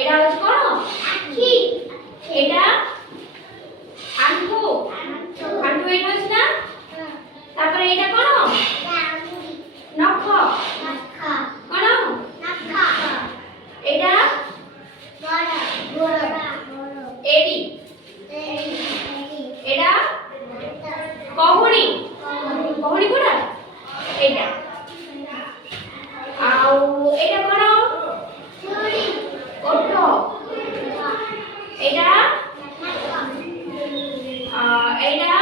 এটা হচ্ছে কোন আখি। এটা আঙ্কু। আঙ্কু এটা হচ্ছে না। তারপরে এটা কোন নখ। কোন এটা এডি। এটা কহুনি। কহুনি কোনটা এটা। ଆଉ এটা কোন ওঠ। এটা এটা